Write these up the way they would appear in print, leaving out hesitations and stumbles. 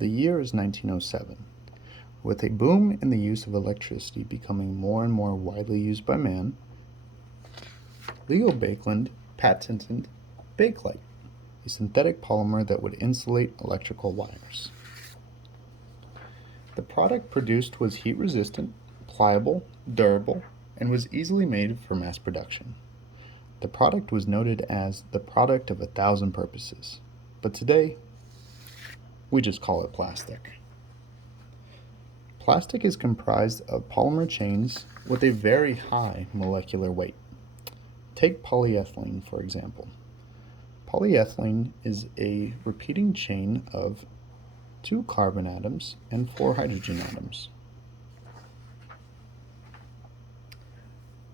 The year is 1907. With a boom in the use of electricity becoming more and more widely used by man, Leo Baekeland patented Bakelite, a synthetic polymer that would insulate electrical wires. The product produced was heat resistant, pliable, durable, and was easily made for mass production. The product was noted as the product of 1,000 purposes, but today we just call it plastic. Plastic is comprised of polymer chains with a very high molecular weight. Take polyethylene, for example. Polyethylene is a repeating chain of 2 carbon atoms and 4 hydrogen atoms.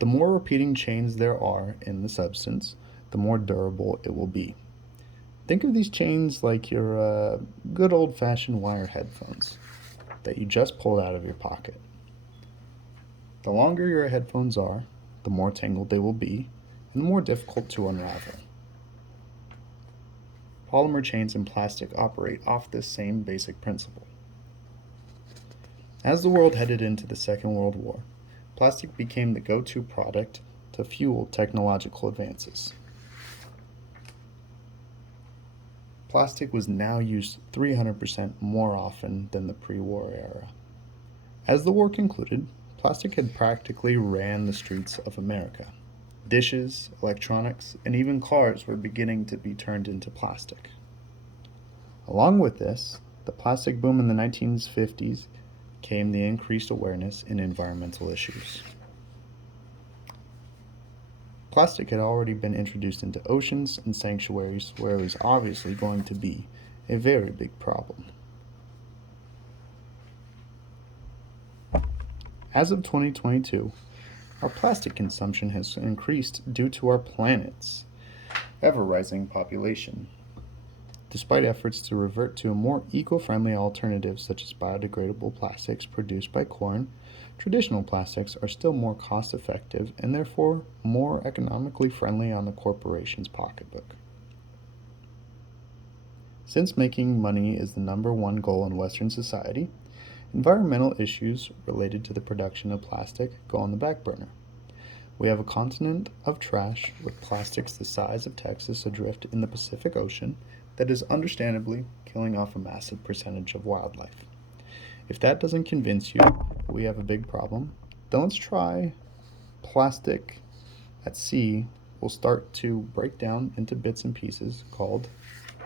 The more repeating chains there are in the substance, the more durable it will be. Think of these chains like your good old-fashioned wire headphones that you just pulled out of your pocket. The longer your headphones are, the more tangled they will be, and the more difficult to unravel. Polymer chains in plastic operate off this same basic principle. As the world headed into the Second World War, plastic became the go-to product to fuel technological advances. Plastic was now used 300% more often than the pre-war era. As the war concluded, plastic had practically ran the streets of America. Dishes, electronics, and even cars were beginning to be turned into plastic. Along with this, the plastic boom in the 1950s came the increased awareness in environmental issues. Plastic had already been introduced into oceans and sanctuaries where it was obviously going to be a very big problem. As of 2022, our plastic consumption has increased due to our planet's ever-rising population. Despite efforts to revert to a more eco-friendly alternatives such as biodegradable plastics produced by corn, traditional plastics are still more cost-effective and therefore more economically friendly on the corporation's pocketbook. Since making money is the number one goal in Western society, environmental issues related to the production of plastic go on the back burner. We have a continent of trash with plastics the size of Texas adrift in the Pacific Ocean that is understandably killing off a massive percentage of wildlife. If that doesn't convince you that we have a big problem, then let's try plastic at sea will start to break down into bits and pieces called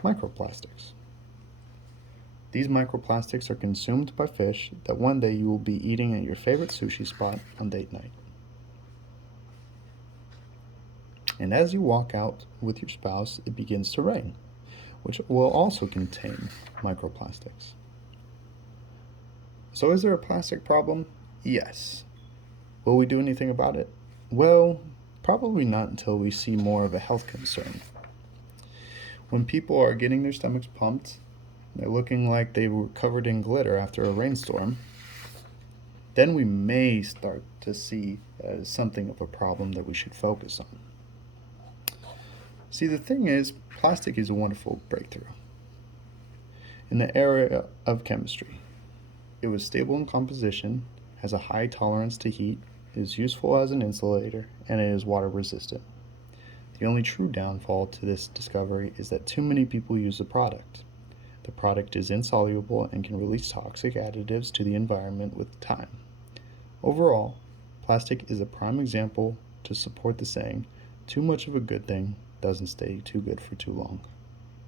microplastics. These microplastics are consumed by fish that one day you will be eating at your favorite sushi spot on date night. And as you walk out with your spouse, it begins to rain, which will also contain microplastics. So is there a plastic problem? Yes. Will we do anything about it? Well, probably not until we see more of a health concern. When people are getting their stomachs pumped, they're looking like they were covered in glitter after a rainstorm, then we may start to see something of a problem that we should focus on. See, the thing is, plastic is a wonderful breakthrough. In the area of chemistry, it was stable in composition, has a high tolerance to heat, is useful as an insulator, and it is water resistant. The only true downfall to this discovery is that too many people use the product. The product is insoluble and can release toxic additives to the environment with time. Overall, plastic is a prime example to support the saying, too much of a good thing doesn't stay too good for too long.